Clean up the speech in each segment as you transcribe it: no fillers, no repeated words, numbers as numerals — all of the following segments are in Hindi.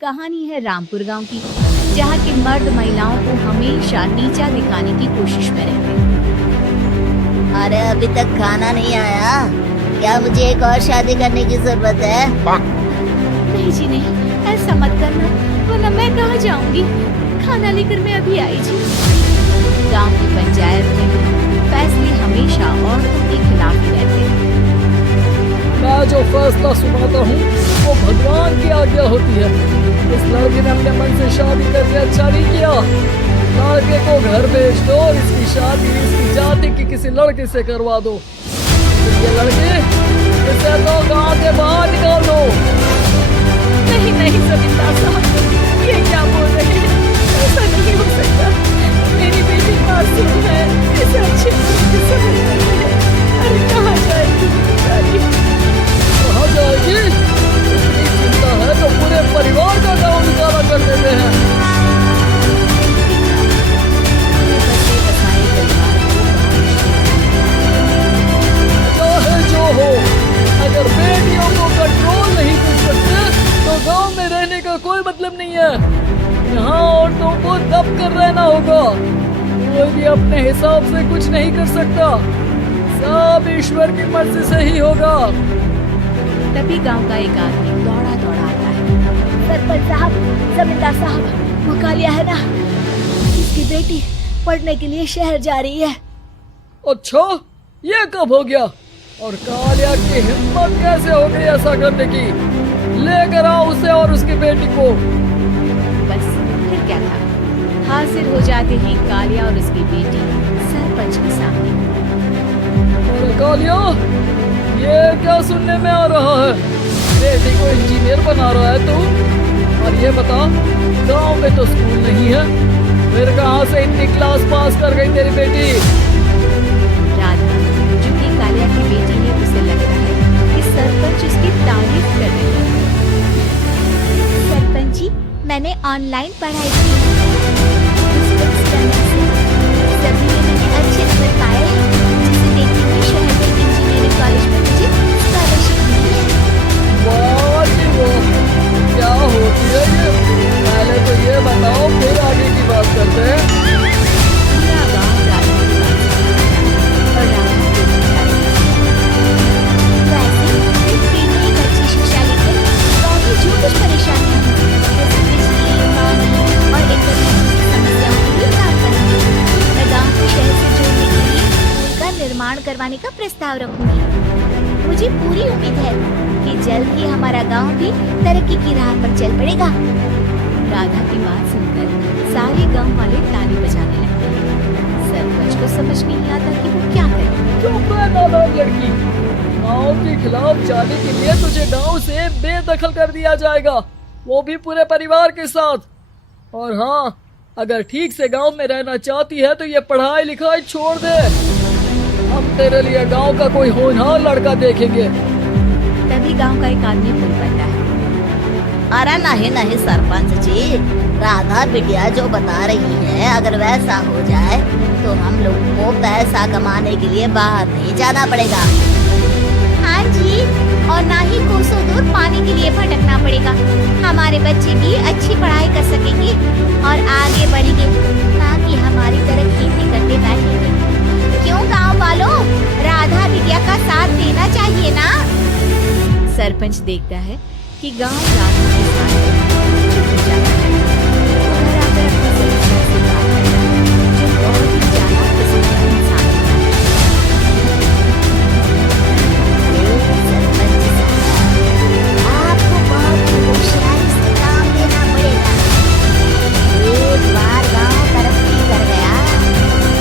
कहानी है रामपुर गांव की, जहां के मर्द महिलाओं को हमेशा नीचा दिखाने की कोशिश में रहते हैं। अरे अभी तक खाना नहीं आया, क्या मुझे एक और शादी करने की जरूरत है? नहीं जी नहीं, ऐसा मत करना, वरना मैं कहाँ जाऊंगी। खाना लेकर मैं अभी आई जी। गांव की पंचायत में फैसले हमेशा औरतों के खिलाफ ही रहते हैं। मैं जो फैसला सुनाता हूँ वो भगवान की आज्ञा होती है। इस लड़के ने अपने मन से शादी करके अच्छा नहीं किया। लड़के को घर भेज दो और इसकी शादी इसकी जाति की किसी लड़के से करवा दो। ये लड़के इसे तो गांव के बाहर निकाल दो। नहीं नहीं जमींदार साहब, ये क्या बोल रहे हैं? ऐसा नहीं हो सकता। मेरी बेटी मासूम है, इसे अच्छे से समझ नहीं है। अरे कहाँ जाएगी बेचारी? कहाँ जाएगी? इतनी चिंता है तो पूरे परिवार का गाँव निकाला कर देते हैं। चाहे जो हो, अगर बेटियों को कंट्रोल नहीं कर सकते तो गांव में रहने का कोई मतलब नहीं है। यहाँ औरतों को दब कर रहना होगा। कोई भी अपने हिसाब से कुछ नहीं कर सकता, सब ईश्वर की मर्जी से ही होगा। तभी गांव का एक आदमी दौड़ा दौड़ा आता है। सरपंच साहब, जमींदार साहब, वो कालिया है ना, इसकी बेटी पढ़ने के लिए शहर जा रही है। अच्छा, ये कब हो गया? और कालिया की हिम्मत कैसे हो गई ऐसा करने की? लेकर आओ उसे और उसकी बेटी को। बस फिर क्या था, हाजिर हो जाते हैं कालिया और उसकी बेटी सरपंच के सामने। अरे कालिया, ये क्या सुनने में आ रहा है? बेटी को इंजीनियर बना रहा है तू? और ये बता, गांव में तो स्कूल नहीं है, फिर कहाँ से इतनी क्लास पास कर गई तेरी बेटी? राधा, जो कि कालिया की बेटी है, उसे लगता है कि सरपंच उसकी तारीफ कर रहे हैं। सरपंच जी, मैंने ऑनलाइन पढ़ाई की, सभी में मैंने अच्छे नंबर पाए हैं, जिसे देखते हुए शहर के इंजीनियरिंग कॉलेज में मुझे स्कॉलरशिप मिली है। वाह जी वाह, क्या होती है ये? पहले तो ये बताओ, फिर आगे की बात करते हैं। पूरा गांव राधा की बात सुनता है और राधा बोलना चाहती है। वैसे इस दिन में एक अच्छी शिक्षा लेकर गांव में जो कुछ परेशानियां हैं, जैसे बिजली, पानी और इंटरनेट जैसी समस्याओं के लिए काम करूंगी। मैं गांव को शहर से जोड़ने के लिए पुल का निर्माण करवाने का प्रस्ताव रखूंगी। मुझे पूरी उम्मीद है कि जल्द ही हमारा गांव भी तरक्की की राह पर चल पड़ेगा। राधा की बात सुनकर सारे गांव वाले ताली बजाने लगते हैं। सरपंच को समझ नहीं आता कि वो क्या करे। चुप है नादान लड़की, गाँव के खिलाफ जाने के लिए तुझे गाँव से बेदखल कर दिया जाएगा, वो भी पूरे परिवार के साथ। और हाँ, अगर ठीक से गांव में रहना चाहती है तो ये पढ़ाई लिखाई छोड़ दे। हम तेरे लिए गांव का कोई होनहार लड़का देखेंगे। तभी गांव का एक आदमी बोल पड़ता है। अरे नहीं नहीं सरपंच जी, राधा बिटिया जो बता रही है, अगर वैसा हो जाए तो हम लोग को पैसा कमाने के लिए बाहर नहीं जाना पड़ेगा। हाँ जी, और ना ही कोसों दूर पानी के लिए भटकना पड़ेगा। हमारे बच्चे भी अच्छी पढ़ाई कर सकेंगे और आगे बढ़ेंगे, ना कि हमारी तरह खेती करते बैठेंगे। क्यों गांव वालों, राधा बिटिया का साथ देना चाहिए ना? सरपंच देखता है कि गांव राधा के साथ चुप हो जाता है। वो घर आकर अपनी समस्या से बात करता है, जो बहुत ही चालाक किस्म का इंसान होता है। सरपंच साहब, आपको बहुत होशियारी से काम लेना पड़ेगा। एक बार गांव तरक्की कर गया,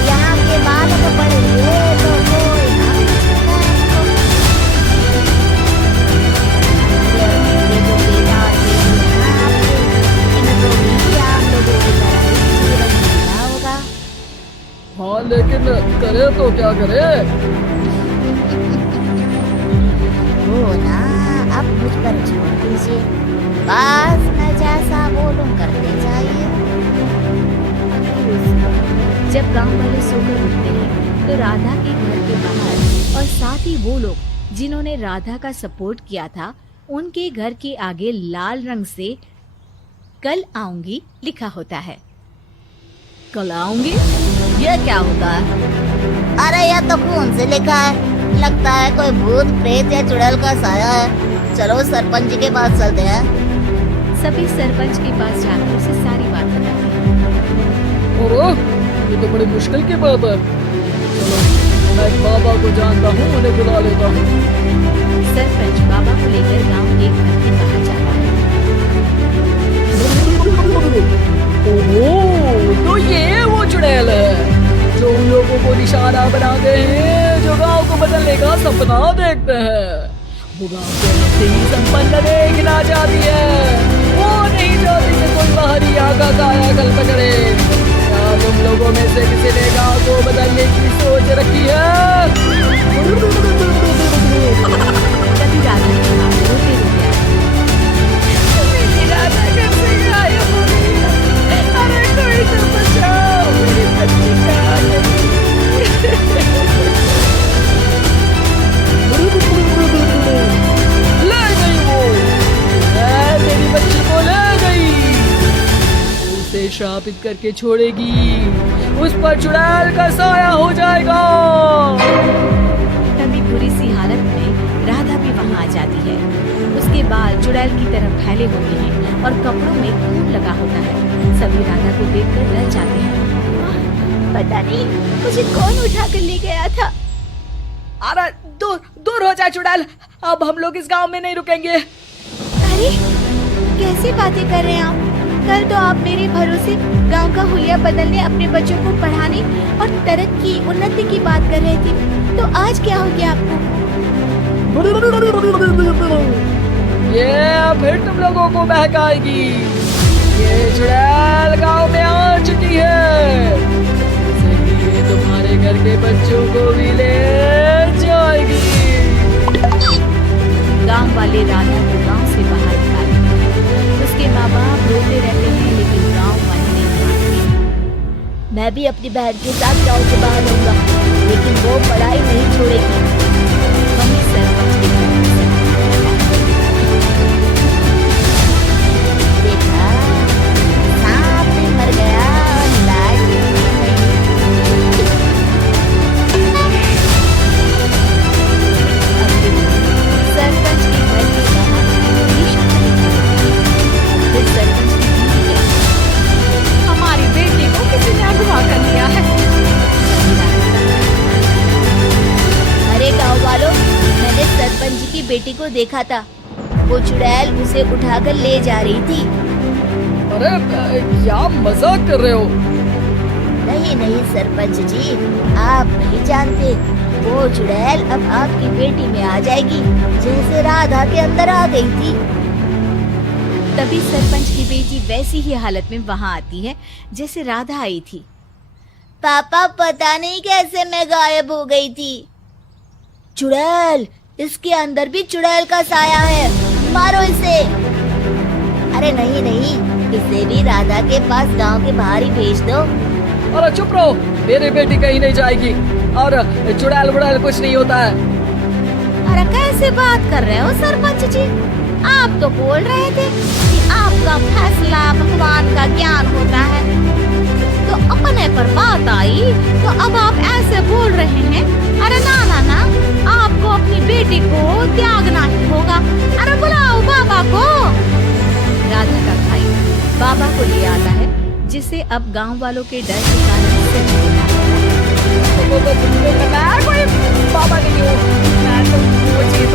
यहाँ के बालक पढ़ लिए तो कोई ना पूछेगा आपको। ये जो बेटा और बेटी हैं आपके, इनको भी आप लोगों की तरह ही जीवन जीना होगा। हाँ, लेकिन करे तो क्या करे? हो ना, अब मुझ पर छोड़ दीजिए, बस मैं जैसा बोलूं करते जाइए। जब गांव वाले सोकर उठते हैं तो राधा के घर के बाहर और साथ ही वो लोग जिन्होंने राधा का सपोर्ट किया था, उनके घर के आगे लाल रंग से कल आऊंगी लिखा होता है। कल आऊंगी, ये क्या होता है? अरे यह तो खून से लिखा है, लगता है कोई भूत प्रेत या चुड़ैल का साया है। चलो सरपंच जी के पास चलते हैं। सभी सरपंच के पास जाकर उसे सारी बात बताते हैं। और ये तो बड़ी मुश्किल की बात है। चलो मैं एक बाबा को जानता हूँ, उन्हें बुला लेता हूँ। सरपंच बाबा को लेकर गांव के घर के बाहर जाता है। ओहो, तो ये वो चुड़ैल है जो उन लोगों को निशाना बनाते हैं जो गांव को बदलने का सपना देखते हैं। वो गांव को ऐसे ही संपन्न देखना चाहती है, वो नहीं चाहती कि कोई बाहरी यहाँ का कायाकल्प करे। क्या तुम लोगों में से किसी ने गांव को बदलने की सोच रखी है? तभी राधा की माँ रोते रोते आती है। मेरी राधा कैसे गायब हो गई है? अरे कोई तो बचाओ, मेरी बच्ची कहाँ गई? ले गई वो, मेरी बच्ची को ले गई। उसे श्रापित करके छोड़ेगी, उस पर चुड़ैल का साया हो जाएगा। तभी बुरी सी हालत में राधा भी वहाँ आ जाती है। उसके बाल चुड़ैल की तरफ फैले होते हैं और कपड़ों में खून लगा होता है। सभी राधा को देखकर डर जाते हैं। पता नहीं मुझे कौन उठा कर ले गया था। अरे दूर हो जा चुड़ैल, अब हम लोग इस गांव में नहीं रुकेंगे। अरे कैसी बातें कर रहे हैं आप? कल तो आप मेरे भरोसे गांव का हुलिया बदलने, अपने बच्चों को पढ़ाने और तरक्की उन्नति की बात कर रहे थे, तो आज क्या हो गया आपको? ये फिर तुम लोगों को बहकाएगी। ये चुड़ैल गांव में आ चुकी है, इसलिए तुम्हारे घर के बच्चों को भी ले जाएगी। गांव वाले राधा को गांव से बाहर निकालते हैं। उसके माँ बाप रोते रहते हैं, लेकिन गांव वाले नहीं मानते। मैं भी अपनी बहन के साथ गांव से बाहर रहूंगा, लेकिन वो पढ़ाई नहीं छोड़ेगी। वहीं सरपंच के घर में से देखा, सांप भी मर गया और लाज भी नहीं। अगले दिन सरपंच के घर के बाहर भीषण तरीके से फिर सरपंच की बीवी कहती, हमारी बेटी को किसी ने अगवा कर लिया है। अरे गांव वालों, मैंने सरपंच जी की बेटी को देखा था। वो चुड़ैल उसे उठाकर ले जा रही थी। अरे क्या मजाक कर रहे हो? नहीं नहीं सरपंच जी, आप नहीं जानते, वो चुड़ैल अब आपकी बेटी में आ जाएगी, जैसे राधा के अंदर आ गई थी। तभी सरपंच की बेटी वैसी ही हालत में वहां आती है जैसे राधा आई थी। पापा पता नहीं कैसे मैं गायब हो गई थी। चुड़ैल, इसके अंदर भी चुड़ैल का साया है, मारो इसे। अरे नहीं नहीं, इसे भी राधा के पास गांव के बाहर ही भेज दो। अरे चुप रहो, मेरी बेटी कहीं नहीं जाएगी और चुड़ैल वुड़ैल कुछ नहीं होता है। अरे कैसे बात कर रहे हो सरपंच जी? आप तो बोल रहे थे कि आपका फैसला भगवान का ज्ञान होता है, तो अपने पर बात आई तो अब आप ऐसे बोल रहे हैं। अरे ना ना ना, आपको अपनी बेटी को त्यागना ही होगा। अरे बुलाओ बाबा को। राधा का भाई बाबा को ले आता है, जिसे अब गांव वालों के डर के कारण सच बोलना पड़ता है। मैं कोई बाबा नहीं हूँ, मैं तो वो चीज